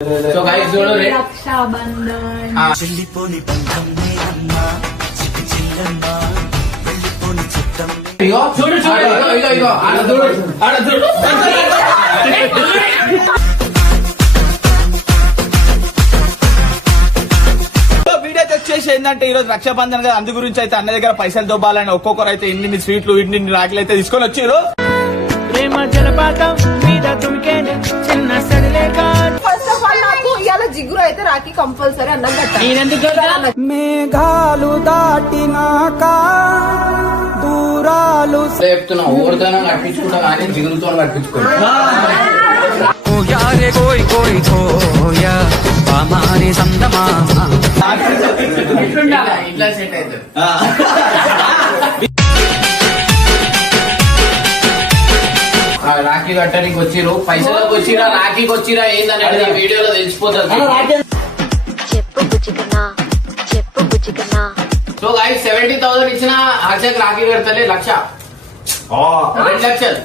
So guys చూడు రక్షాబంధన్ చెల్లిపోని బంధం నేనమ్మా చిట్టి చిల్లమ్మా వెళ్ళిపోని చిత్తం ఇగో చూడు చూడు ఇగో ఇగో ఇగో ఆడ చూడు వీడియో తెచ్చేసి ఏంటంటే ఈ రోజు రక్షాబంధన్ కదా, అందు గురించి అయితే అన్న దగ్గర పైసలు దొబ్బాలని ఒక్కొక్కరు అయితే ఇన్ని స్వీట్లు ఇన్ని రాఖీలు అయితే తీసుకొని వచ్చారు. ప్రేమ జలపాతం మీద తుమికేనే చిన్న సడిలేక ఫస్ట్ ఆఫ్ ఆల్ నాకు ఇవాళ జిగురు అయితే రాఖీ కంపల్సరీ అన్నం కట్టాలి. మేఘాలు దాటినాక దూరాలు చెప్తున్నా ఓవర్తోనే కట్టించుకుంటా కానీ జిగురుతో కట్టించుకుంటా. యారే కోయి కోయి కోయా పామారి సందమా ఇట్లా సెట్ అవుతుంది. రాఖీ కట్టడానికి వచ్చిరు, పైసలకు వచ్చిరా రాఖీకి వచ్చిరా ఏందనేది ఈ వీడియోలో తెలిసిపోతుంది. చెప్పు బుజ్జికన్నా చెప్పు బుజ్జికన్నా సో గైస్ 70,000 ఇచ్చిన హర్షక్ రాఖీ కడతలే 1,00,000 2 లక్షలు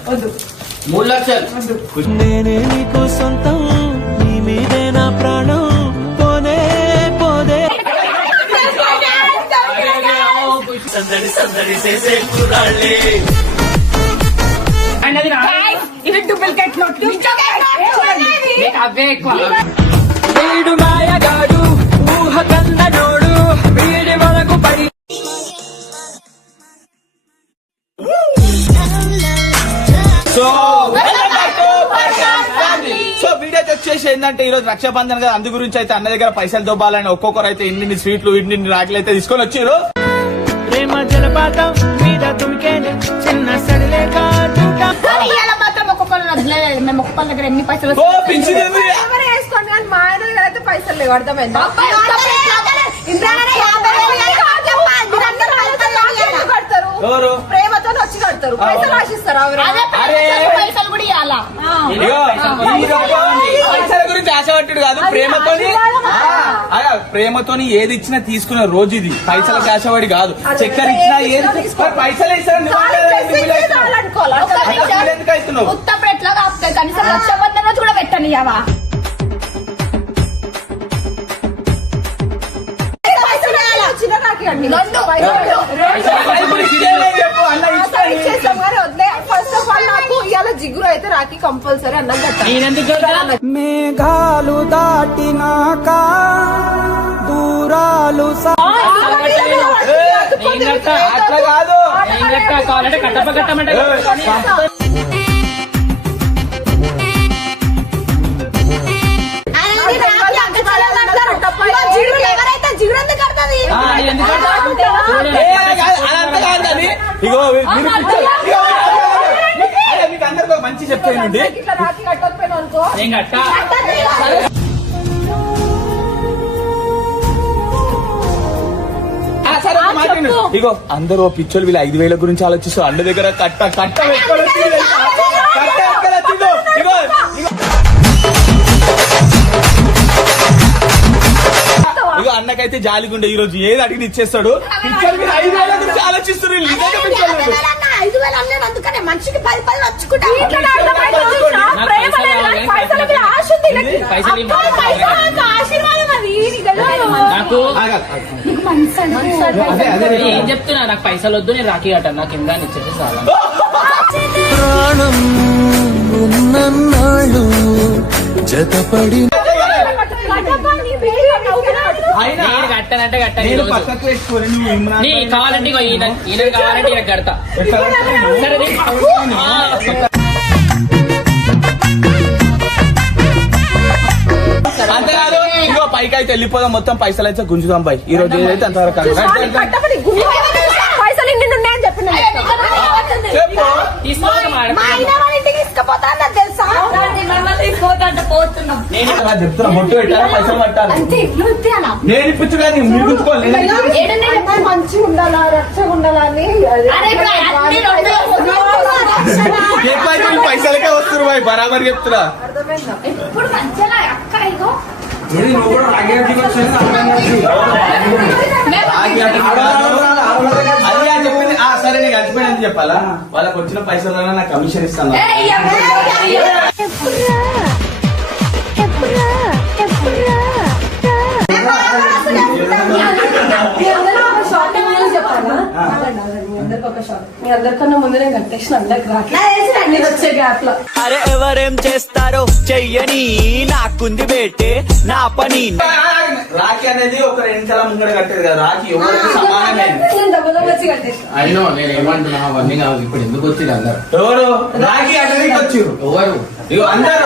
3 లక్షలు. నేనే నీకు సొంతం నీ మీదే నా ప్రాణం పోనే పోదే సందడి సందడి చేసే కుర్రాళ్ళే ఇది డూప్లికేట్ నోట్లు అవే ఎక్కువ. వీడు మాయగాడు ఊహ కన్నడోడు వీడి వరకు పడి సో సో వీడియో తెచ్చేసి ఏంటంటే ఈ రోజు రక్షాబంధన్ కదా, అందు గురించి అయితే అన్న దగ్గర పైసలు దొబ్బాలని ఒక్కొక్కరు అయితే ఇన్ని స్వీట్లు ఇన్ని రాఖీలు అయితే తీసుకొని వచ్చారు. ప్రేమ జలపాతం మీద తుమికేనే చిన్న సడిలేక ఇవాళ మాత్రం ఒక్కొక్కరు వదిలేదు. మేము ఒక్కొక్కరి దగ్గర ఎన్ని పైసలు ఓ పిచ్చిదేవి. ఎవరు వేసుకోండి కానీ మా ఆయన దగ్గర అయితే పైసలు లేవు. అర్థమైందా? కడతారు ఎవరు? ప్రేమతో వచ్చి కడతారు, పైసలు ఆశిస్తారు. పైసలు కూడా ఇవ్వాలా? ఇగో, ఈ రోజు పైసల గురించి ఆశపట్టుడు కాదు, ప్రేమతోని ప్రేమతోని ఏది ఇచ్చినా తీసుకునే రోజు ఇది. పైసలకి ఆశపడి కాదు, చక్కెర ఇచ్చినా ఏది పైసలు ఇస్తాను ఎందుకు అవుతున్నావు? ఉత్తప్పుడు ఎట్లా కాపుతాయి కనీసం రక్షాబంధన్ రోజు కూడా పెట్టండి. ఇవ్వవా? చిన్న రాఖీ అండి. ఫస్ట్ ఆఫ్ ఆల్ నాకు ఇవాళ జిగురు అయితే రాఖీ కంపల్సరీ అన్నం కట్టాలి. మేఘాలు దాటినాక దూరాలు అట్లా కాదు. ఎవరైతే జిగురు ఎందుకు కడతాది? అదంతా కాదు కానీ ఇగో మీరు పిచ్చోళ్ళు. ఇగో, అదే మీకు అందరికీ ఒక మంచి చెప్తానండి. ఇట్లా రాఖీ కట్టకపోయినా అనుకో సరే ఒక మాట విను. ఇగో అందరూ పిచ్చోళ్ళు వీళ్ళు 5,000 గురించి ఆలోచిస్తారు. అన్న దగ్గర కట్ట ఎక్కడ వచ్చింది తెలుసా? కట్ట ఎక్కడ వచ్చిందో ఇగో ఇగో అన్నకైతే జాలిగుండే ఈ రోజు ఏది అడిగి ఇచ్చేస్తాడు. పిచ్చోళ్ళు మీరు 5,000 గురించి ఆలోచిస్తారు. వీళ్ళు నిజంగా పిచ్చోళ్ళు. 5,000 అన్నాను అందుకనే మనిషికి 10 వచ్చుకుంటా. ఏం చెప్తున్నా, నాకు పైసలు వద్దు, నేను రాఖీ కట్టాను, నాకు కింద ఇచ్చేసి చాలా. ప్రాణం ఉన్నన్నాళ్ళు జతపడి నేను కట్టానంటే కట్టాను. నేను పక్కకు వేసుకోని నువ్వు ఇమ్రాన్ నీ కావాలంటే ఇగో ఈయన కావాలంటే ఈయన కడతా. సరే అంతేకాదు. ఇగో పైకి అయితే వెళ్ళిపోదాం, మొత్తం పైసలు అయితే గుంజుదాం పై. ఈ రోజు ఏదైతే అంతవరకు పైసలు ఇన్ని ఉన్నాయని చెప్పిన తెలుసా? చెప్తున్నా బొట్టు పెట్టాలి, పైసలు పట్టాలి. నేను ఇప్పించు కానీ మీరు గుంజుకోవాలి. మంచిగా ఉండాలా, రక్షగా ఉండాలా అని ఎక్కువ పైసలకే వస్తున్నారు బాయ్, బరాబర్ చెప్తున్నా. ఇప్పుడు మంచిగా అక్క ఇగో అది అని చెప్పింది. సరే నీకు కలిసిపోయినని చెప్పాలా? వాళ్ళకి వచ్చిన పైసలు నాకు కమిషన్ ఇస్తాను. అందరికి ఒక షాట్ మీ అందరికన్నా ముందు నేను కట్టేసిన అందరికి రాకి నేను వచ్చే గ్యాప్ లో అరే ఎవరేం చేస్తారో చెయ్యని నాకుంది బేటే నా పని రాఖీ అనేది ఒక వెనకాల ముంగడ కట్టేది కదా రాఖీ ఎవరికి సమానమే నేను దెబ్బ వచ్చి కట్టేసిన అయినో నేను ఏమంటున్నా అవన్నీ కాదు ఇప్పుడు ఎందుకు వచ్చింది అందరు ఎవరు రాఖీ అనేది వచ్చి ఎవరు ఇగో అందరూ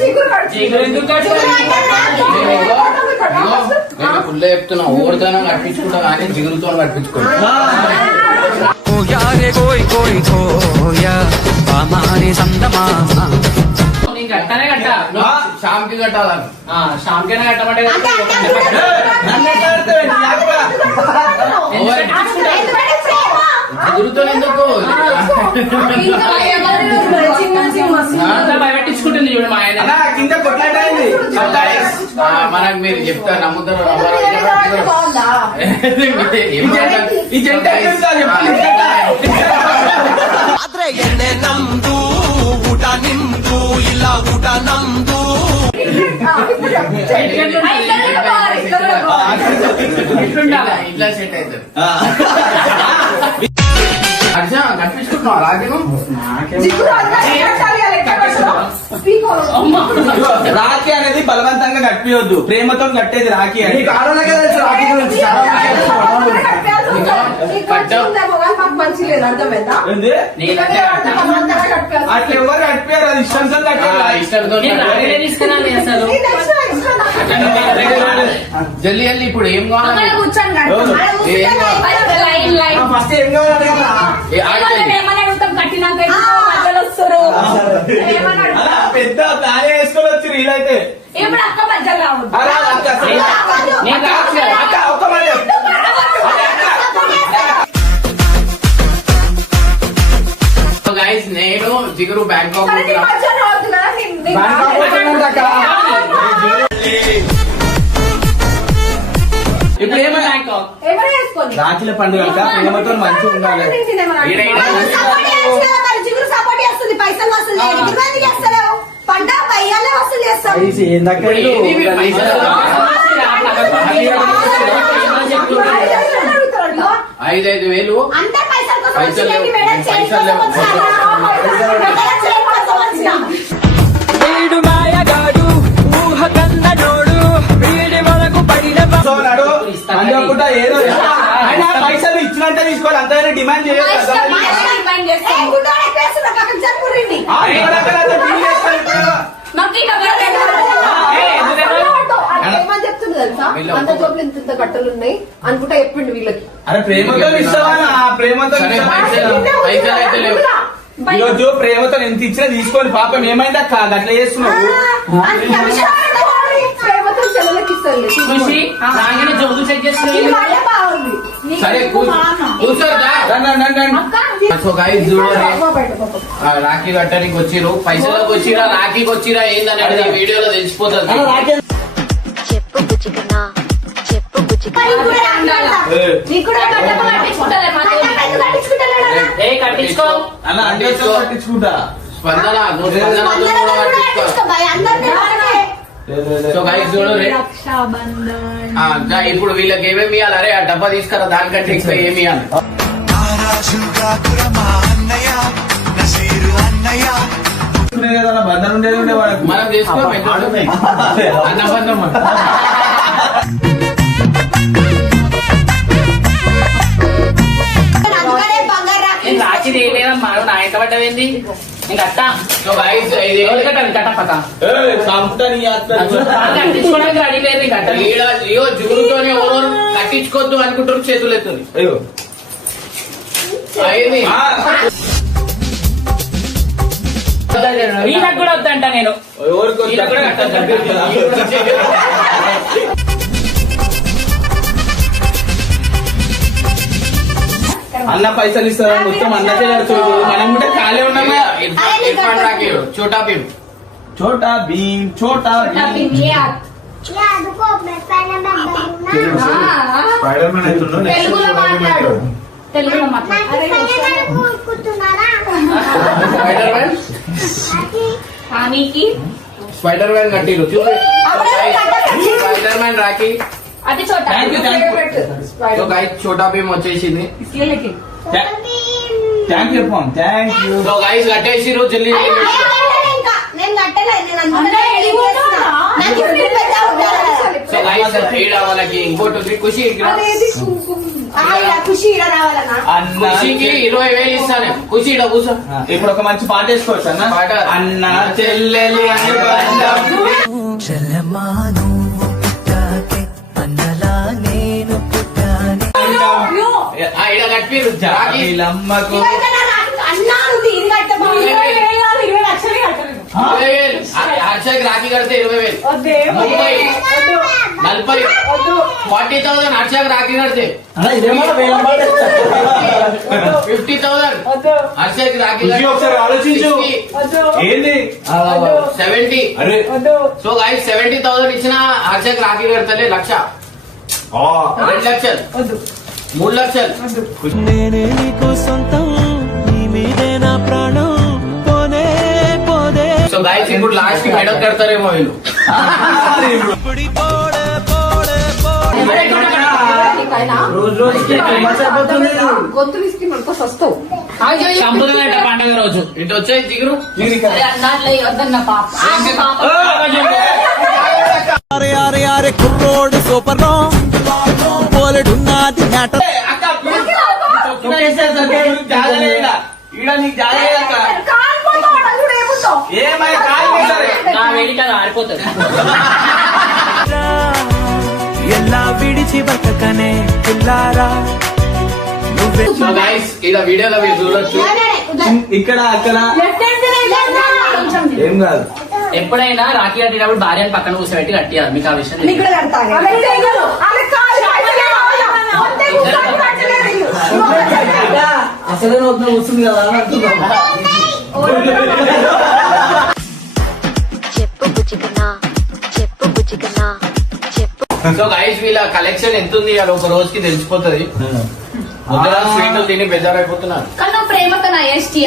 జిగురు ఎందుకు కట్టాలి? నేను ఫుల్ చెప్తున్నా ఓడితోనే కట్టించుకుంటా కానీ జిగురుతో కట్టించుకుంటా ओ यारे कोई कोई खोया हमारे संदमा నేను కట్టానే కట్టా షామ్కి కట్టాలని షాంకైనా కట్టమంటే నన్ను ఎట్లా కడతావే? నీ అక్క. జిగురుతో ఎందుకు భయపెట్టించుకుంటుంది చూడు మా ఆయన అన్నా, కింద కొట్లాట అయింది. మనకు మీరు చెప్తారు నమ్ముతారు ఈ జంట ఎట్లుందో చెప్పు. ಆದ್ರೆ ಎಣ್ಣೆ ನಮ್ದು ಊಟ ನಿಮ್ದು ಇಲ್ಲ ಊಟ ನಮ್ದು ఇట్లా సెట్ అవుతారు అర్జా కట్టించుకుంటున్నావు రాజు రాఖీ అనేది బలవంతంగా కట్టియొద్దు, ప్రేమతో కట్టేది రాఖీ అని. మంచి లేదు అర్థమైందా ఏంది? అట్లా ఎవరు కట్టిపోయారు, అది ఇష్టంతో కట్టారు. ఇష్టంతో నేను రాఖీలే తీసుకున్నాను అసలు జల్లి జల్లి ఇప్పుడు ఏం కావాలి ఫస్ట్ ఏం కావాలి కదా? అలా పెద్ద తాళి వేసుకొని వచ్చి వీలైతే అలా అక్క, నేను అక్క, ఒక్క మాట చెప్పు. గైస్ నేను జిగురు బ్యాంకాక్ ఇప్పుడు ఏమైనా రాఖీల పండుగ ప్రేమతో మంచిగా ఉండాలి. పైసలు వసూలు పంట పయ్యాలే వసూలు చేస్తాం ఐదు వేలు అంత పైసల కోసం పైసలు వచ్చింది మేడం, పైసలు లేవు. వీడు మాయగాడు ఊహ కన్నడోడు వీడి వరకు పడిన సో నాడు అనుకుంటా ఏదో ఆయన పైసలు ఇచ్చినట్టే తీసుకోవాలి, అంతైనా డిమాండ్ చేయాలి కదా. చెప్తుంది తెలుసా అంత జోబులు ఇంత కట్టలు ఉన్నాయి అనుకుంటా చెప్పిండు వీళ్ళకి అరే ప్రేమతో ఇస్తావా? ఆ ప్రేమతో సరే, పైసలు అయితే లేవు. ఈరోజు ప్రేమతో ఎంత ఇచ్చినా తీసుకొని పాపం ఏమైందా కాదు అట్లా చేస్తున్నావు. ప్రేమతో చెల్లెలకి ఇస్తారు చూసి రాగానే జోబు చెక్ చేస్తున్నాను సరే కూర్చోదా సో గైస్ చూడండి రాఖీ కట్టడానికి వచ్చిరు పైసలకు వచ్చిరా రాఖీకి వచ్చిరా ఏందనేది ఈ వీడియోలో తెలిసిపోతుంది చెప్పు బుజ్జికన్నా చెప్పు బుజ్జికన్నా ఏ కట్టించుకో అలా అంటే పట్టించుకుంటా. స్పందన నువ్వు స్పందన కూడా పట్టించుకో. సో గైస్ చూడండి ఇప్పుడు వీళ్ళకి ఏమేమి ఇవ్వాలి అరే ఆ డబ్బా తీసుకురా దానికంటే ఇంకా ఏమి ఇవ్వాలి ఏదైనా బంధం ఉండేది ఉండే వాళ్ళకి మనం చేసుకో అన్నబంధం నేను రాఖీ లేదమ్మా నా ఎంత పడ్డవేంది నేను కట్టా సో గైస్ ఎవరు కట్టాలి కట్టపక కట్టించుకోవడానికి రెడీ లేదు నేను కట్టాలి జుగురుతోనే ఎవరు కట్టించుకోవద్దు అనుకుంటారు చేతులు ఎత్తుంది అయింది వీళ్ళకి కూడా వద్దంట నేను వీళ్ళకి కూడా కట్టద్దంట అన్న పైసలు ఇస్తారా మొత్తం అన్నకే కడుతుంది, మనం కూడా ఖాళీ ఉన్నామా. ఇర్ఫాన్ రాఖీ చోటా భీమ్ చోటా భీమ్ చోటా భీమ్ తెలుగులో స్పైడర్ మ్యాన్ హానీకి స్పైడర్ మ్యాన్ కట్టిరు చూపి స్పైడర్ మ్యాన్ రాఖీ అది చోట Thank you. So guys Chhota Bheem వచ్చేసింది thank you phone thank you. So guys కట్టేసిరు జల్దీ నేను కట్టలేదు, నేను అందులో edit చేస్తున్నా. నాకు ఇప్పుడు పెద్ద ఉండాలి. సో గైస్ ఈడ వాళ్ళకి ఇంకోటి ఉంది ఖుషి ఇక్కడ. ఇలా ఖుషి ఈడ రావాలన్నా. అన్న ఖుషికి 20,000 ఇస్తాను. ఖుషి ఈడ కూర్చో. ఇప్పుడు ఒక మంచి పాట వేసుకోవచ్చు అన్న. పాట. అన్న చెల్లెలి అని బంధం. చెల్లెమ్మా నువ్వు పుట్టాకే అన్నలా నేను పుట్టానే. ఈడ కట్టిరు రాఖీ. వీళ్ళమ్మకు ఇవైతే నాకు అన్నా ఉంది, ఇది కట్టమా. 20,000 లక్షలే కట్టలేదు. 20,000. హర్షకి రాఖీ కడితే 20,000. 30, 40, 40,000 హర్షకి రాఖీ కడితే 50,000 హర్షకి రాఖీ ఖుషి ఒకసారి ఆలోచించు. 60, ఏంది 70. అరే సో గైస్ 70,000 ఇచ్చిన హర్షకి రాఖీ కడతలే 1,00,000, 2 లక్షలు, 3 లక్షలు. నేనే నీకు సొంతం నీ మీదే నా ప్రాణం పోనే పోదే. సో గైస్ ఇప్పుడు లాస్ట్ కి మెడల్ కడతారేమో వీళ్ళు. రోజు రోజుకి గొంతు విసికి మనకు వస్తావు. చంపుతుందంట పండగ రోజు. ఇటు వచ్చాయి జిగురు. అరే అరే అరే కుర్రోడు సూపర్ రా పోలెడున్నది మ్యాటర్. ఈడ నీకు జాగలేదక్క. ఏమై కాల్ చేశారు. నా వేడికి అది ఆరిపోతుంది. ఎలా విడిచి బతకనే పిల్లారా నువ్వే. సో గైస్ ఇలా వీడియోలో మీరు చూడొచ్చు. ఇక్కడ అక్కడ ఏం కాదు. ఎప్పుడైనా రాఖీ కట్టినప్పుడు భార్యను పక్కన కూర్చోబెట్టి కట్టియాలి. మీకు ఆ విషయం తెలియదు. అసలే వస్తుంది కదా చెప్పు బుజ్జికన్నా, చెప్పు బుజ్జికన్నా, చెప్పు. సో గైస్ వీళ్ళ కలెక్షన్ ఎంత ఉంది అది ఒక రోజుకి తెలిసిపోతుంది. ముద్ర స్వీట్లు తిని బెజారైపోతున్నారు. కానీ ప్రేమతో నా ఎస్టీ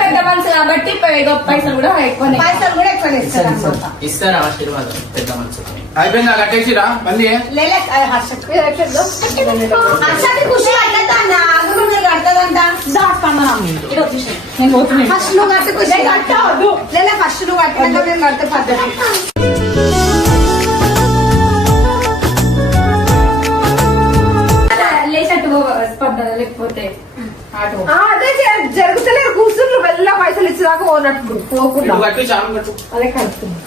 పెద్ద మనసు కాబట్టి పైసలు కూడా ఎక్కువనే. పైసలు కూడా ఎక్కువ ఇస్తారు అన్నమాట. ఇస్తారా ఆశీర్వాదం పెద్ద మనసు. అయిపోయిందా కట్టేసిరా మళ్ళీ? లేలే, హర్షకి ఖుషి కట్టద్దా అన్న, కట్టదంట. ఫస్ట్ నువ్వు కట్టు ఖుషి కట్టవద్దు. లేదా ఫస్ట్ నువ్వు కట్టినాక మేము కడితే పద్ధతి. లేకపోతే అదే జరుగుతలేదు. కూర్చుని వెళ్ళా పైసలు ఇచ్చేదాకా పోనట్టు పోకుండా ఇటు కట్టు చాలు కట్టు. అదే కలుపుతుంది.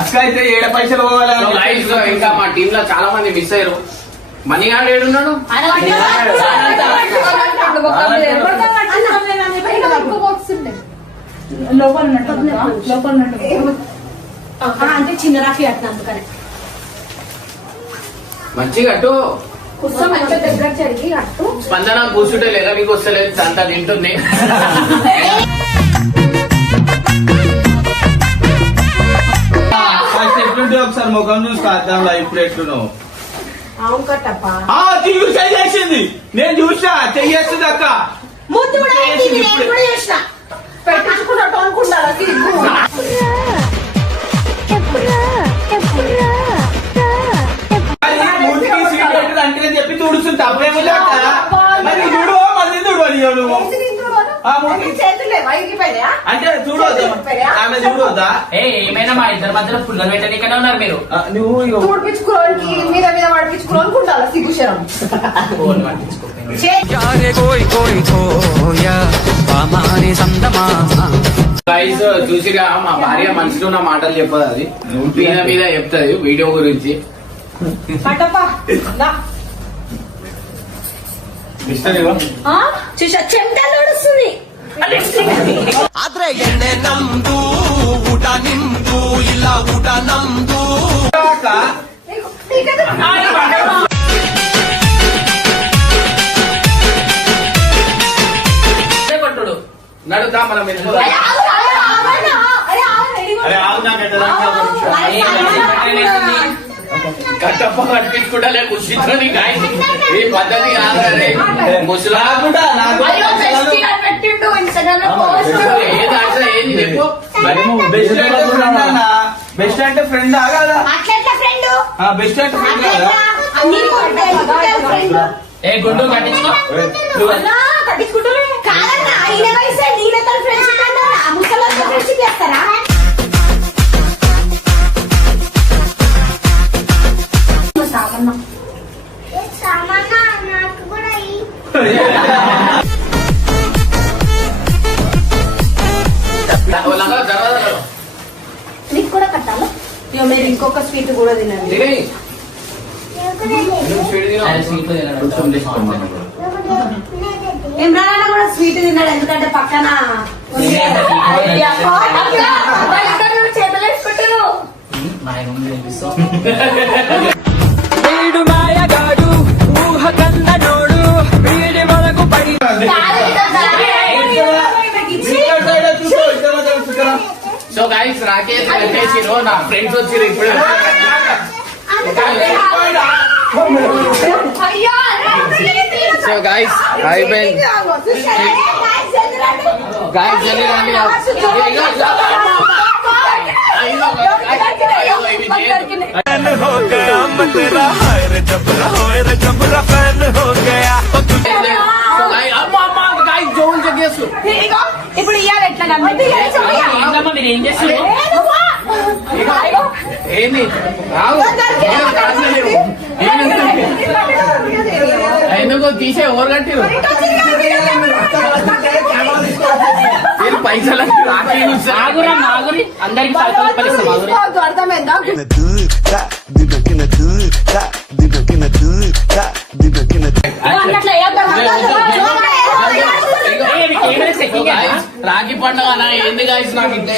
అక్క అయితే 7 పైసలు పోవాలని సో గైస్ ఇంకా మా టీమ్ లో చాలా మంది మిస్ అయ్యారు. మనీ గాడు ఏడున్నాడు? లోపల అంటే చిన్న రాఖీ అట్లా అందుకని మంచిగా కట్టు. దగ్గర జరిగి అట్టు స్పందన కూర్చుంటే లేదా మీకు వస్తలేదు అంతా తింటుంది. ఫస్ట్ ఎట్లుంటే ఒకసారి ముఖం చూసి అర్థంలో ఇప్పుడు ఎట్లున్నావు. అవును కట్టప్పా. తీరు చేసింది నేను చూసా చెయ్యేస్తుంది అక్క. ముందు కూడా పెట్టింది, నేను కూడా చేసిన. పెట్టించుకున్నట్టు అనుకుంటారా సిగ్గు? ముందుకి సీట్ పెట్టదు అంటే చెప్పి తుడుస్తుంది తప్పేముంది అక్క. మరి చూడు మళ్ళీ చూడు నువ్వు చేతులు లేవా ఇరిగిపోయినాయా? అంటే చూడవద్దా ఆమె చూడవద్దా. ఏమైనా మా ఇద్దరి మధ్యలో పుల్లలు పెట్టడానికనే ఉన్నారు మీరు. నువ్వు ఇగో తుడిపించుకోవడానికి మీద మీద పడిపించుకోవడానికి ఉండాలి సిగ్గు శరం. ఫోన్ పట్టించుకోకపోయినా. యారే కోయ్ కోయ్ కోయా పామాని సందమామా. గైస్ చూసిగా మా భార్య మనసులో ఉన్న మాటలు చెప్పదు. అది మీద మీద చెప్తుంది వీడియో గురించి. కట్టప్పా చూసా చెమట నడుస్తుంది. ಆದ್ರೆ ಎಣ್ಣೆ ನಮ್ದು ಊಟ ನಿಮ್ದು ಇಲ್ಲ ಊಟ ನಮ್ದು. కొట్టుడు నడుదా మనం కట్టప్ప కట్టించుకుంటా కూర్చుంటా ఈ పద్ధతి కాదు. ముసలా పెట్టిండు ఇన్స్టాగ్రామ్ లో ఏది అట్లా ఏంది చెప్పు. బెస్ట్ అంటే ఫ్రెండ్ ఆగాదా? అట్లెట్లా ఫ్రెండ్ బెస్ట్ అంటే ఫ్రెండ్ కాదా? ఫ్రెండ్ ఏ గుండు కట్టించుకో కాదన్నా ఈయన వయసు ఈయనతో ఫ్రెండ్షిప్ అంటారా ముసలితో ఫ్రెండ్షిప్ చేస్తారా నాకు కూడా నీకు కూడా కట్టాలా ఇక మీరు ఇంకొక స్వీట్ కూడా తినండి. ఇమ్రాన్ కూడా స్వీట్ తిన్నాడు ఎందుకంటే పక్కన చేతలేసుకుంటారు వీడు మాయగాడు ఊహ కన్నడోడు వీడి వరకు పడి సో గైస్ రాఖీ అయితే కట్టేసిరు, నా ఫ్రెండ్స్ వచ్చిరు ఇప్పుడు. సో గైస్ అయిపోయింది. గైస్ జల్దీ రండి. జోన్ చెక్కేసు ఇప్పుడు ఇయ్యాలి ఎట్లా నమ్మి ఏంటమ్మా మీరు ఏం చేస్తున్నారు? ఏంది ఎందుకు తీసే ఓవర్ కట్టిరు పైసలు ఆగురా ఆగురి అందరికి పైసలు పలిస్తాం ఆగురి. అర్థమైందా? రాఖీ పండుగ ఏంది గాయస్ నాకు ఇంత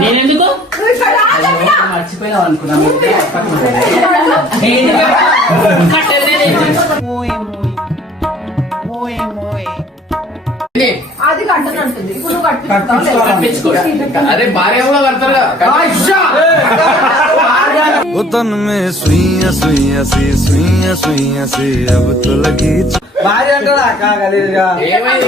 నేనెందుకు మర్చిపోయావు అనుకున్నాను. అది కట్టనంటుంది. ఇప్పుడు నువ్వు కట్టించుకుంటావు. అరే భార్య కూడా కడతారు उतन में सुइया सुइया सी अब तो लगी భార్య అంటాడా కాగలేదుగా ఏమైంది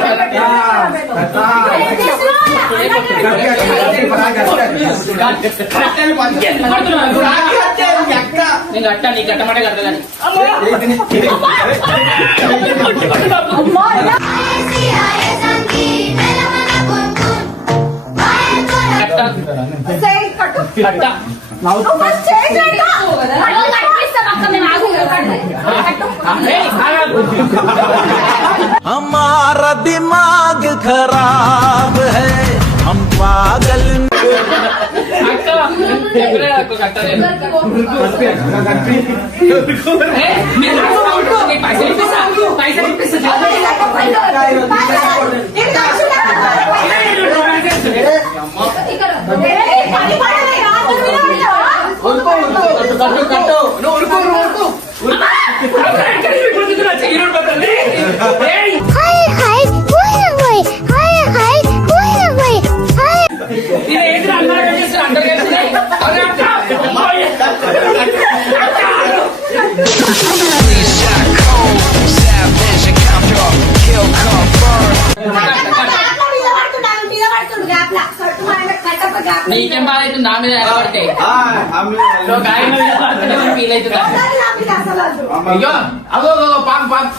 నేను కట్టా నీ కట్టమంటే కట్టదని కట్టా हमारा दिमाग खराब है हम पागल నీకేం బాధ అవుతుంది నా మీద ఎడబడితే ఫీల్ అవుతుందా అయ్యో అగో పాక్ పాక్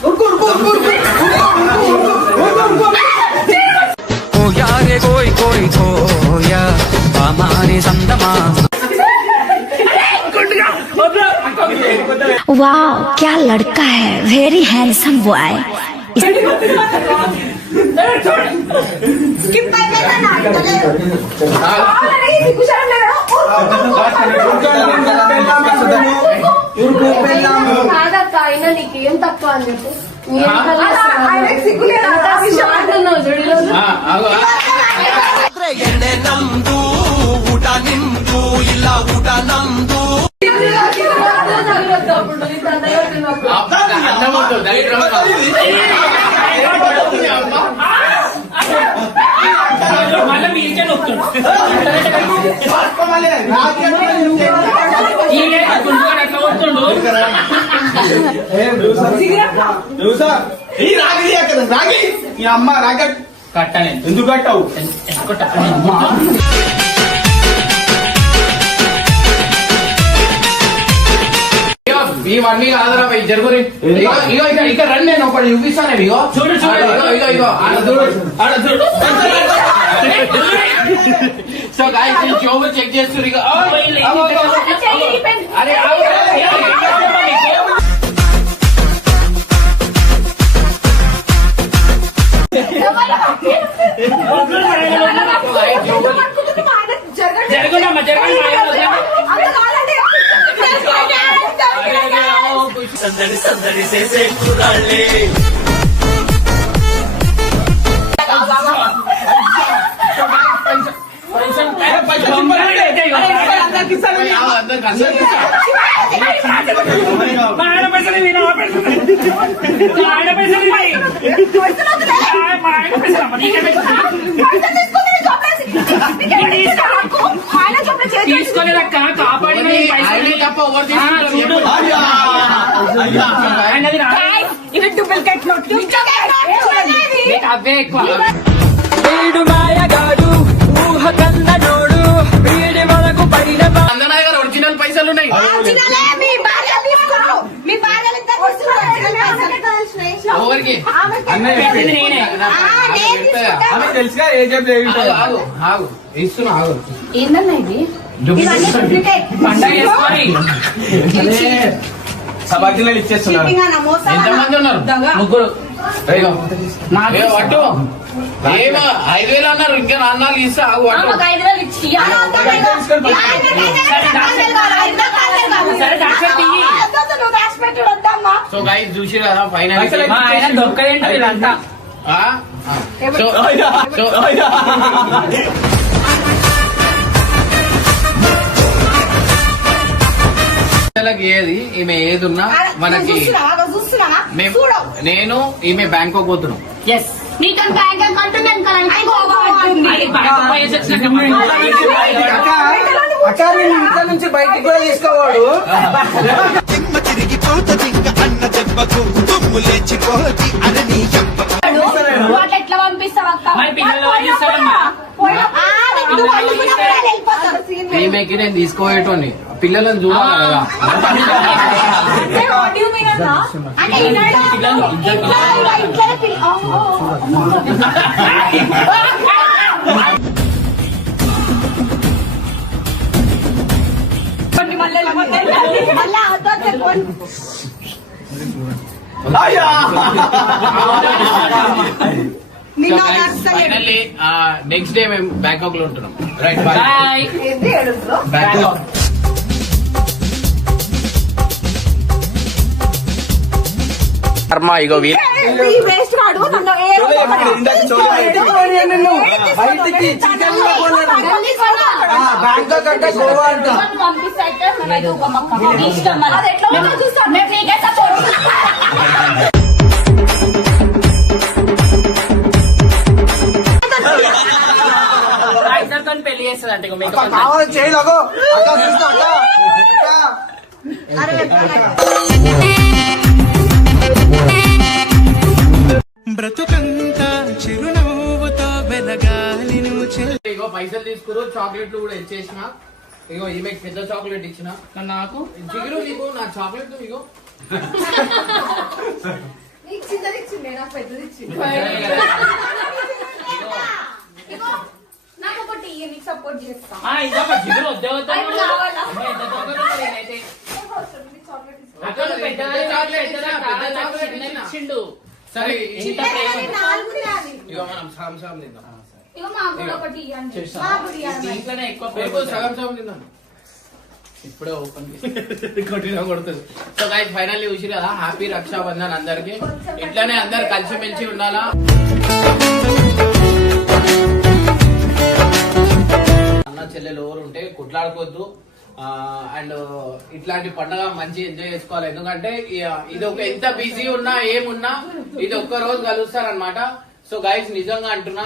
ओ यारे कोई कोई खोया हमारे संदमा वाह क्या लड़का है वेरी हैंडसम बॉय కాదక్క అయినా నీకేం తక్కువ అని చెప్పు. ಎಣ್ಣೆ ನಮ್ದು ಊಟ ನಿಮ್ದು ಇಲ್ಲ ಊಟ ನಮ್ದು అన్నం వద్దు దరిద్రం మళ్ళీ మీకే నొస్తుంది ఈ రాగి అక్కడ రాగి ఈ అమ్మ రాగ కట్టనే ఎందుకు కట్టావు? ఇవన్నీ కాదురా భయ్, జరుగురి. ఇగో ఇగో ఇక్కడ రండి, నేను ఒకటి చూపిస్తాను. ఇగో చూడు, చూడు. ఇగో ఇగో ఇగో ఆడ చూడు, ఆడ చూడు. సో గాయ్స్ ఈ జోబు చెక్ చేస్తున్నారు. ఇగో అరే జరుగునమ్మా జరగండి. సందడి సందడి చేసే కుర్రాళ్ళే తీసుకోలేదక్క కాపాడి తప్ప ఎవరు తీసుకుంటారు? ఇవి డూప్లికేట్ నోట్లు. అవే ఎక్కువ. అందనాయ్ గారు ఒరిజినల్ పైసలు ఉన్నాయి. మీ భార్య తీసుకో. మీ భార్యలు ఇద్దరు ఎవరికి? పెట్టింది నేనే. ఆమె తెలుసుగా ఏ జబ్బు ఆగు, ఆగు, ఇస్తున్నా ఆగు. ఏందన్నా ఇది? పండగ చేసుకొని సబార్డినేట్ ఇచ్చేస్తున్నారు. ఎంతమంది ఉన్నారు? ముగ్గురు. ఇగో. ఏ పట్టు. ఏమో 5,000 అన్నారు, ఇంకా 4 ఇస్తా. ఆగు పట్టు. సరే దాక్ష తీయి. సో గైస్ చూసి కదా ఫైనల్. మా ఆయన దొక్కలేంటో ఇదంతా. ఏది ఈమె ఏదున్నా మనకి నేను ఈమె బ్యాంకాక్ పోతున్నాం. ఎస్ నుంచి బయటికి కూడా తీసుకోవాడు. తిమ్మ తిరిగిపోతదింక అన్న దెబ్బకు తుమ్ము లేచిపోతి అరణి ఎట్లా పంపిస్తావు అక్క? మరి పిల్లలు ఏం చేస్తారమ్మా? ఈమెకి నేను తీసుకోవేటోని పిల్లలను చూడాలి కదా. ఫైనల్లీ నెక్స్ట్ డే మేము బ్యాంకాక్ లో ఉంటున్నాం. Right bye. బాయ్. బ్యాంకాక్. కర్మ ఇగో వేస్ట్ వాడు నన్ను బయటికి చికెన్ బ్యాంకాక్ అంటే గోవా అంట. ఇద్దరితో పెళ్లి చేస్తుంది అంటే కావాలి చేయలేగో అక్క చూస్తా బ్రతుకంతా చిరునవ్వుతో వెలగాలి నువ్వు ఇగో పైసలు తీసుకురు, చాక్లెట్లు కూడా ఇచ్చేసిన. ఇగో ఈమెకి పెద్ద చాక్లెట్ ఇచ్చిన. నాకు జిగురు నీకు నా చాక్లెట్ ఇగో. చిన్నది ఇచ్చింది, నాకు పెద్దది ఇచ్చింది. నాకు ఒకటి నీకు సపోర్ట్ చేస్తా. ఇదొక జిగురు వద్దే వద్దా ఇచ్చిండు. సరే ఇంత ప్రేమ. ఇగో మనం సగం సగం తిందాం. ఇగో మాకు కూడా ఒకటి ఇవ్వండి. మాకు కూడా ఇవ్వండి. దీంట్లోనే ఎక్కువ రేపు ప్రేమ. సగం సగం తిందాం. ఇప్పుడే ఓపెన్ కొట్టినా కొడుతుంది. సో గైస్ ఫైనల్లీ చూసి కదా, హ్యాపీ రక్షాబంధన్ అందరికి. ఇట్లానే అందరు కలిసిమెలిసి ఉండాలా. అన్న చెల్లెలు ఎవరు ఉంటే కొట్లాడుకోవద్దు. అండ్ ఇట్లాంటి పండుగ మంచి ఎంజాయ్ చేసుకోవాలి. ఎందుకంటే ఇది ఒక ఎంత బిజీ ఉన్నా ఏమున్నా ఇది ఒక్క రోజు కలుస్తారనమాట. సో గైస్ నిజంగా అంటున్నా,